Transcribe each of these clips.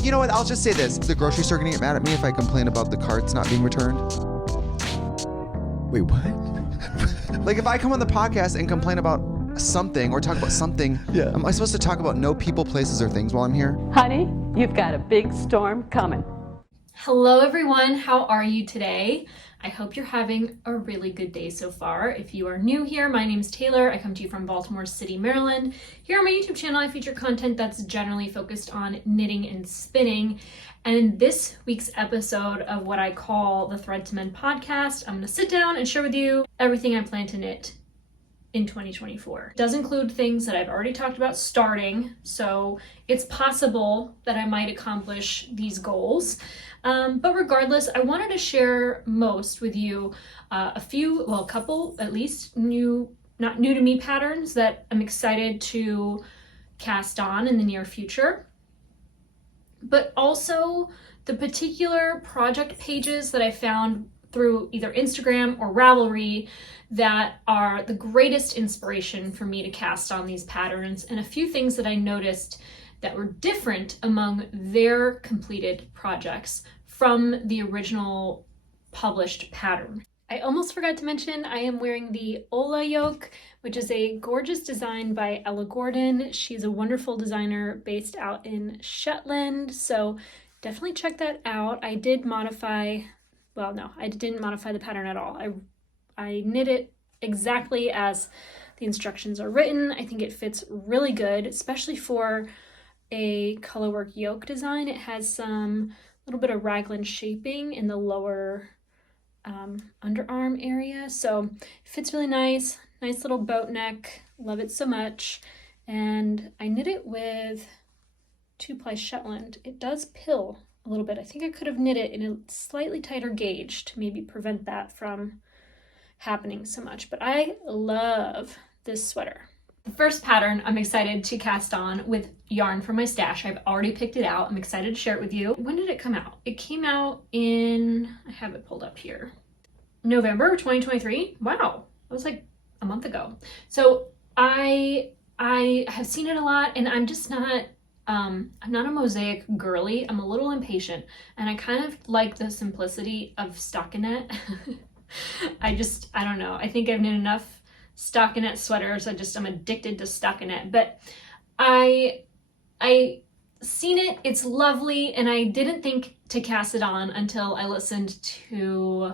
You know what? I'll just say this. The grocery store gonna get mad at me if I complain about the carts not being returned. Wait, what? Like if I come on the podcast and complain about something or talk about something, Yeah. am I supposed to talk about no people, places, or things while I'm here? Honey, you've got a big storm coming. Hello everyone, how are you today? I hope you're having a really good day so far. If you are new here, my name is Taylor. I come to you from Baltimore City, Maryland. Here on my YouTube channel, I feature content that's generally focused on knitting and spinning. And in this week's episode of what I call the Thread to Mend podcast, I'm gonna sit down and share with you everything I plan to knit in 2024. It does include things that I've already talked about starting, so it's possible that I might accomplish these goals. But regardless, I wanted to share most with you a couple at least not new to me patterns that I'm excited to cast on in the near future. But also the particular project pages that I found through either Instagram or Ravelry that are the greatest inspiration for me to cast on these patterns, and a few things that I noticed that were different among their completed projects from the original published pattern. I almost forgot to mention I am wearing the Ola Yoke, which is a gorgeous design by Ella Gordon. She's a wonderful designer based out in Shetland, so definitely check that out. I didn't modify the pattern at all. I knit it exactly as the instructions are written. I think it fits really good, especially for a colorwork yoke design. It has some little bit of raglan shaping in the lower underarm area, so it fits really nice. Nice little boat neck, love it so much. And I knit it with 2-ply Shetland. It does pill a little bit. I think I could have knit it in a slightly tighter gauge to maybe prevent that from happening so much, but I love this sweater. The first pattern I'm excited to cast on with yarn from my stash. I've already picked it out. I'm excited to share it with you. When did it come out? It came out in, I have it pulled up here, November 2023. Wow, that was like a month ago. So I have seen it a lot, and I'm just not, I'm not a mosaic girly. I'm a little impatient, and I kind of like the simplicity of stockinette. I don't know. I think I've knit enough stockinette sweaters. I'm addicted to stockinette, but I seen it. It's lovely, and I didn't think to cast it on until I listened to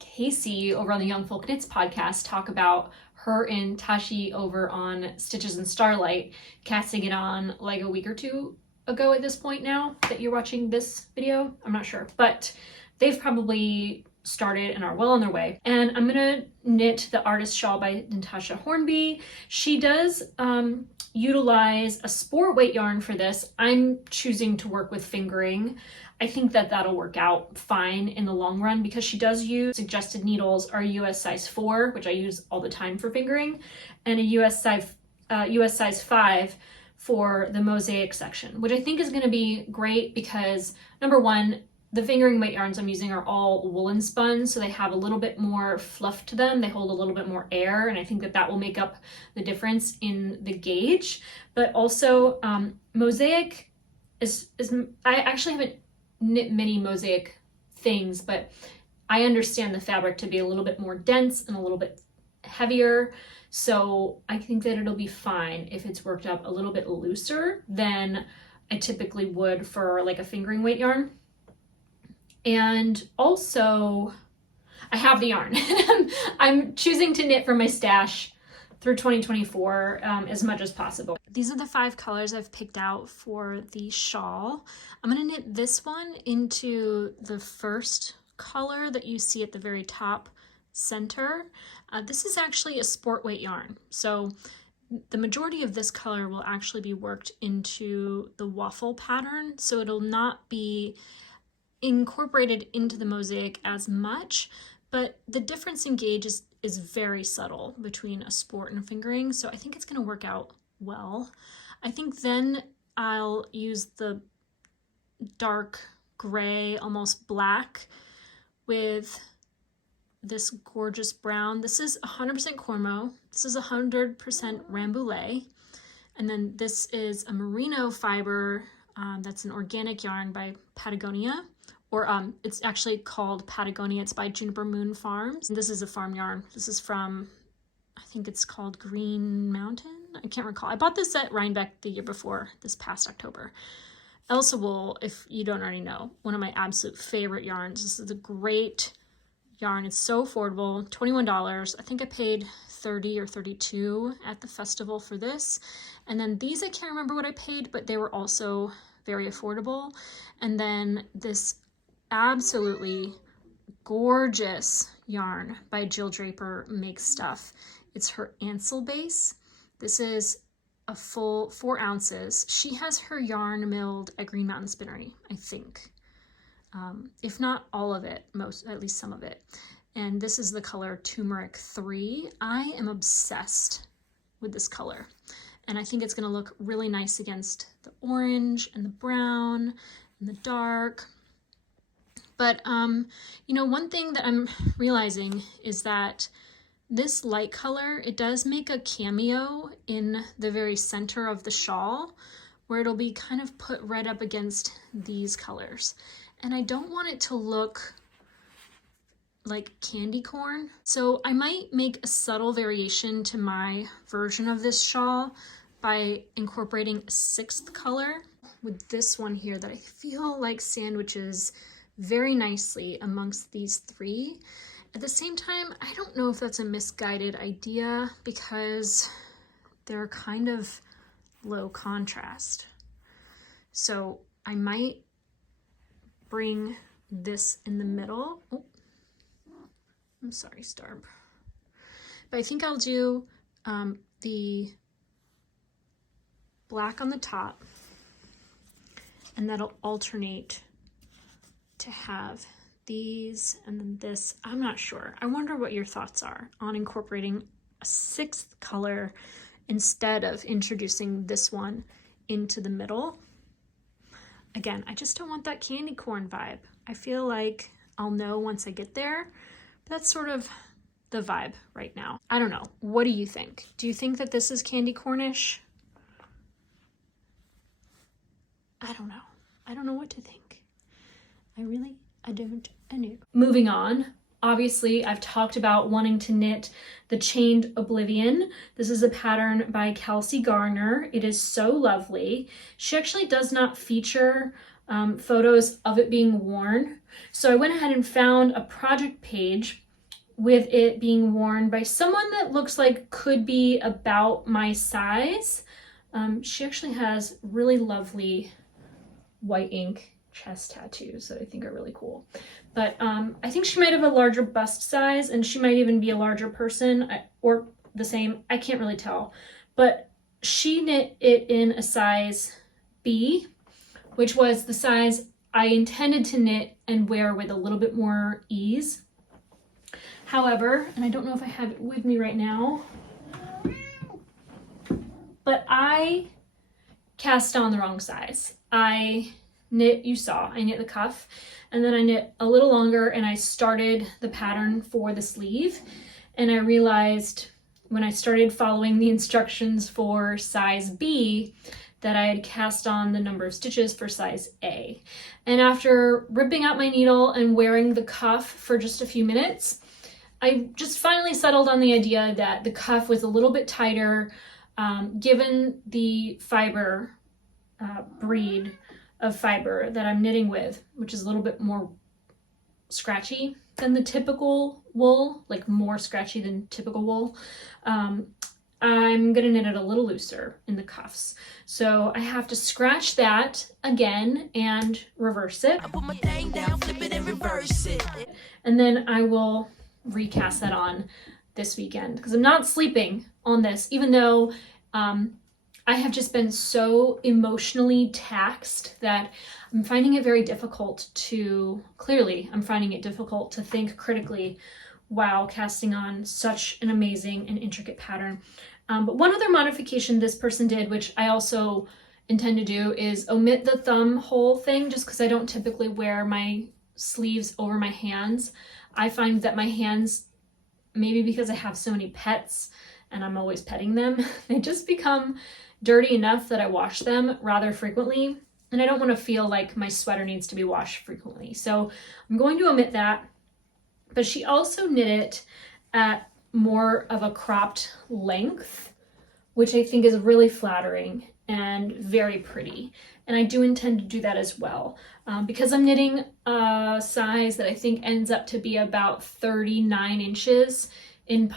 Casey over on the Young Folk Knits podcast talk about her and Tashi over on Stitches and Starlight casting it on like a week or two ago at this point now that you're watching this video. I'm not sure, but they've probably started and are well on their way. And I'm gonna knit the Artus Shawl by Natasha Hornby. She does utilize a sport weight yarn for this. I'm choosing to work with fingering. I think that that'll work out fine in the long run because she does use suggested needles are US size 4, which I use all the time for fingering, and a US size 5 for the mosaic section, which I think is going to be great because number one, the fingering weight yarns I'm using are all woolen spun, so they have a little bit more fluff to them. They hold a little bit more air, and I think that that will make up the difference in the gauge. But also, mosaic is I actually haven't knit many mosaic things, but I understand the fabric to be a little bit more dense and a little bit heavier. So I think that it'll be fine if it's worked up a little bit looser than I typically would for like a fingering weight yarn. And also, I have the yarn. I'm choosing to knit from my stash through 2024 as much as possible. These are the 5 colors I've picked out for the shawl. I'm gonna knit this one into the first color that you see at the very top center. This is actually a sport weight yarn. So the majority of this color will actually be worked into the waffle pattern. So it'll not be incorporated into the mosaic as much, but the difference in gauge is very subtle between a sport and a fingering, so I think it's going to work out well. I think then I'll use the dark gray, almost black, with this gorgeous brown. This is 100% Cormo. This is 100% Rambouillet. And then this is a merino fiber That's an organic yarn by Patagonia, or it's actually called Patagonia. It's by Juniper Moon Farms. This is a farm yarn. This is from, I think it's called Green Mountain. I can't recall. I bought this at Rhinebeck the year before, this past October. Elsa wool, if you don't already know, one of my absolute favorite yarns. This is a great yarn. It's so affordable, $21. I think I paid $30 or $32 at the festival for this. And then these, I can't remember what I paid, but they were also very affordable. And then this absolutely gorgeous yarn by Jill Draper Makes Stuff. It's her Ansel base. This is a full 4 ounces. She has her yarn milled at Green Mountain Spinnery, I think. If not all of it, at least some of it. And this is the color Turmeric 3. I am obsessed with this color. And I think it's gonna look really nice against the orange and the brown and the dark. But, you know, one thing that I'm realizing is that this light color, it does make a cameo in the very center of the shawl, where it'll be kind of put right up against these colors. And I don't want it to look like candy corn. So I might make a subtle variation to my version of this shawl by incorporating a 6th color with this one here that I feel like sandwiches very nicely amongst these 3. At the same time, I don't know if that's a misguided idea because they're kind of low contrast. So I might bring this in the middle. Oh, I'm sorry, Starb. But I think I'll do the black on the top, and that'll alternate to have these and then this. I'm not sure. I wonder what your thoughts are on incorporating a 6th color instead of introducing this one into the middle. Again, I just don't want that candy corn vibe. I feel like I'll know once I get there. But that's sort of the vibe right now. I don't know. What do you think? Do you think that this is candy cornish? I don't know. I don't know what to think. I don't know. Moving on. Obviously, I've talked about wanting to knit the Chained Oblivion. This is a pattern by Kelsey Garner. It is so lovely. She actually does not feature photos of it being worn. So I went ahead and found a project page with it being worn by someone that looks like could be about my size. She actually has really lovely white ink chest tattoos that I think are really cool. But I think she might have a larger bust size, and she might even be a larger person, or the same. I can't really tell. But she knit it in a size B, which was the size I intended to knit and wear with a little bit more ease. However, and I don't know if I have it with me right now, but I cast on the wrong size. I knit, you saw, I knit the cuff, and then I knit a little longer, and I started the pattern for the sleeve, and I realized when I started following the instructions for size B that I had cast on the number of stitches for size A. And after ripping out my needle and wearing the cuff for just a few minutes, I just finally settled on the idea that the cuff was a little bit tighter, given the fiber breed of fiber that I'm knitting with, which is a little bit more scratchy than the typical wool, like more scratchy than typical wool. I'm gonna knit it a little looser in the cuffs. So I have to scratch that again and reverse it. I put my thing down, flip it and reverse it. And then I will recast that on this weekend because I'm not sleeping on this, even though I have just been so emotionally taxed that I'm finding it very difficult to, I'm finding it difficult to think critically while casting on such an amazing and intricate pattern. But one other modification this person did, which I also intend to do, is omit the thumb hole thing, just because I don't typically wear my sleeves over my hands. I find that my hands, maybe because I have so many pets and I'm always petting them, they just become dirty enough that I wash them rather frequently. and I don't want to feel like my sweater needs to be washed frequently. So I'm going to omit that. But she also knit it at more of a cropped length, which I think is really flattering and very pretty. And I do intend to do that as well. Because I'm knitting a size that I think ends up to be about 39 inches in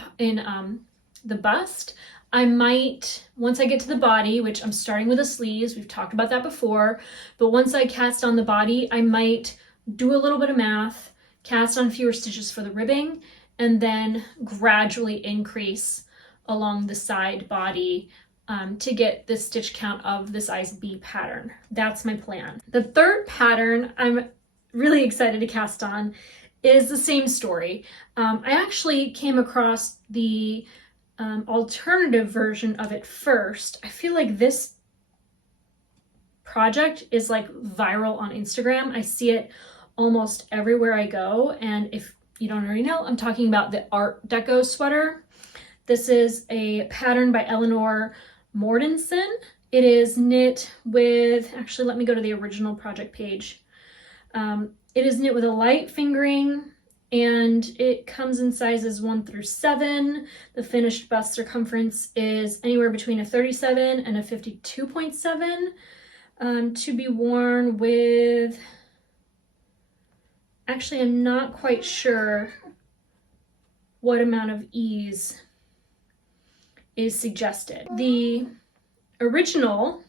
the bust, I might, once I get to the body, which I'm starting with the sleeves, we've talked about that before, but once I cast on the body, I might do a little bit of math, cast on fewer stitches for the ribbing, and then gradually increase along the side body to get the stitch count of the size B pattern. That's my plan. The third pattern I'm really excited to cast on is the same story. I actually came across the alternative version of it first. I feel like this project is like viral on Instagram. I see it almost everywhere I go, and if you don't already know, I'm talking about the Art Deco sweater. This is a pattern by Eleanor Mortensen. It is knit with, actually let me go to the original project page. It is knit with a light fingering, and it comes in sizes 1 through 7. The finished bust circumference is anywhere between a 37 and a 52.7, to be worn with, actually I'm not quite sure what amount of ease is suggested. The original,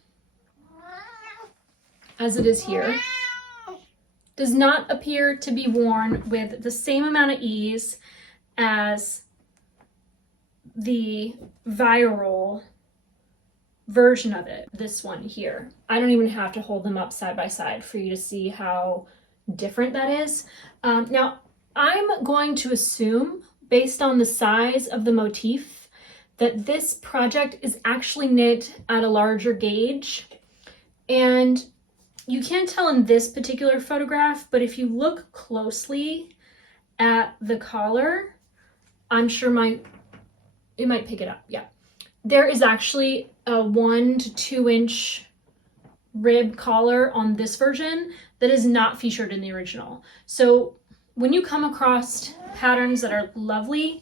as it is here, does not appear to be worn with the same amount of ease as the viral version of it, this one here. I don't even have to hold them up side by side for you to see how different that is. Now, I'm going to assume, based on the size of the motif, that this project is actually knit at a larger gauge. And you can't tell in this particular photograph, but if you look closely at the collar, I'm sure it might pick it up, yeah. There is actually a 1 to 2 inch rib collar on this version that is not featured in the original. So when you come across patterns that are lovely,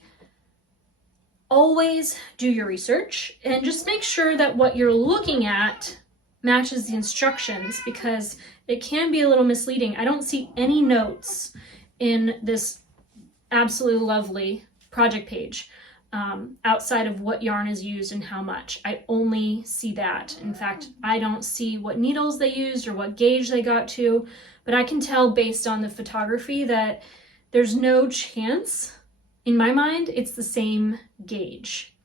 always do your research and just make sure that what you're looking at matches the instructions, because it can be a little misleading. I don't see any notes in this absolutely lovely project page outside of what yarn is used and how much. I only see that. In fact, I don't see what needles they used or what gauge they got to, but I can tell based on the photography that there's no chance, in my mind, it's the same gauge.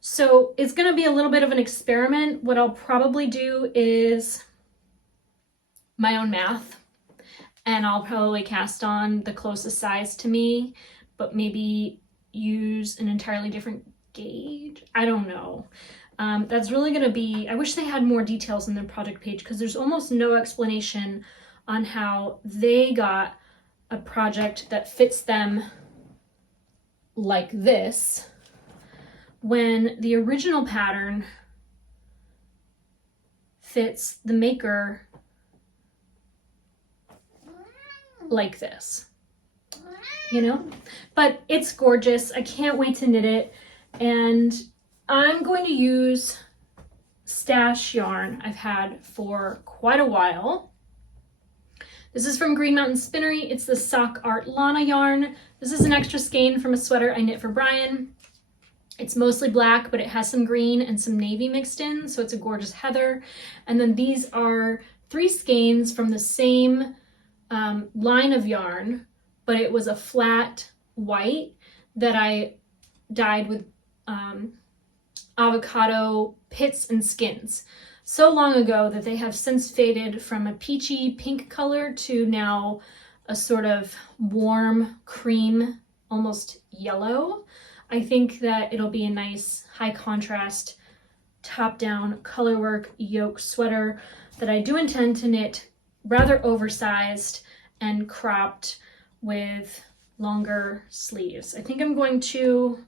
So it's going to be a little bit of an experiment. What I'll probably do is my own math, and I'll probably cast on the closest size to me, but maybe use an entirely different gauge. I don't know. That's really going to be, I wish they had more details in their project page, because there's almost no explanation on how they got a project that fits them like this, when the original pattern fits the maker like this, you know? But it's gorgeous. I can't wait to knit it. And I'm going to use stash yarn I've had for quite a while. This is from Green Mountain Spinnery. It's the Sock Art Lana yarn. This is an extra skein from a sweater I knit for Brian. It's mostly black, but it has some green and some navy mixed in, so it's a gorgeous heather. And then these are 3 skeins from the same line of yarn, but it was a flat white that I dyed with avocado pits and skins so long ago that they have since faded from a peachy pink color to now a sort of warm cream, almost yellow. I think that it'll be a nice high contrast top-down colorwork yoke sweater that I do intend to knit rather oversized and cropped with longer sleeves. I think I'm going to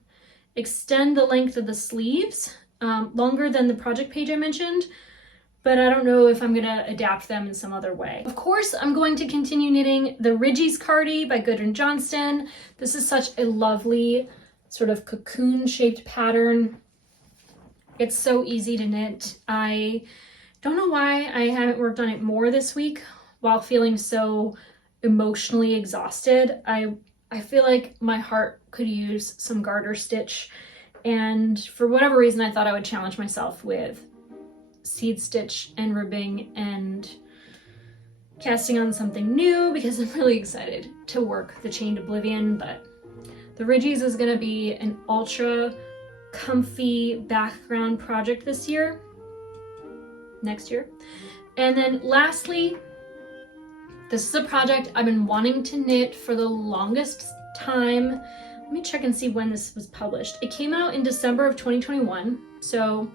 extend the length of the sleeves longer than the project page I mentioned, but I don't know if I'm gonna adapt them in some other way. Of course, I'm going to continue knitting the Riggies Cardi by Gudrun Johnston. This is such a lovely sort of cocoon shaped pattern. It's so easy to knit. I don't know why I haven't worked on it more this week while feeling so emotionally exhausted. I feel like my heart could use some garter stitch, and for whatever reason I thought I would challenge myself with seed stitch and ribbing and casting on something new because I'm really excited to work the chained Oblivion. But the Riggies is going to be an ultra comfy background project next year. And then lastly, this is a project I've been wanting to knit for the longest time. Let me check and see when this was published. It came out in December of 2021, so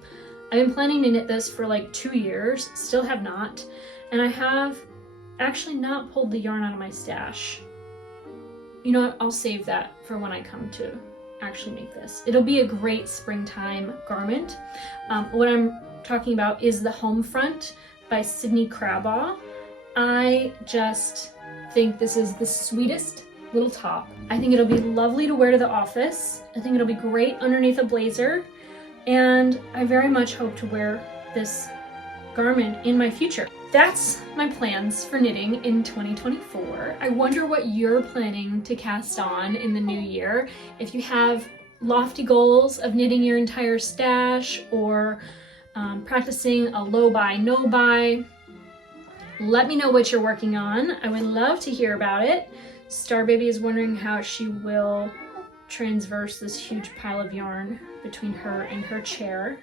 I've been planning to knit this for like 2 years, still have not, and I have actually not pulled the yarn out of my stash. You know what, I'll save that for when I come to actually make this. It'll be a great springtime garment. What I'm talking about is the Homefront by Sydney Crabaugh. I just think this is the sweetest little top. I think it'll be lovely to wear to the office. I think it'll be great underneath a blazer. And I very much hope to wear this garment in my future. That's my plans for knitting in 2024. I wonder what you're planning to cast on in the new year. If you have lofty goals of knitting your entire stash or practicing a low buy, no buy, let me know what you're working on. I would love to hear about it. Star Baby is wondering how she will transverse this huge pile of yarn between her and her chair.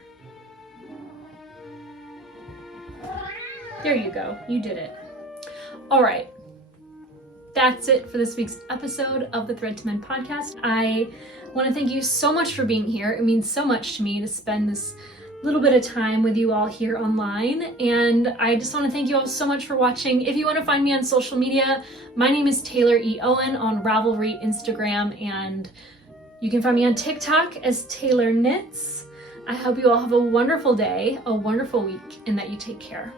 There you go, you did it. All right, that's it for this week's episode of the Thread to Mend podcast. I want to thank you so much for being here. It means so much to me to spend this little bit of time with you all here online, and I just want to thank you all so much for watching. If you want to find me on social media, my name is Taylor E. Owen on Ravelry, Instagram, and you can find me on TikTok as Taylor Knits. I hope you all have a wonderful day, a wonderful week, and that you take care.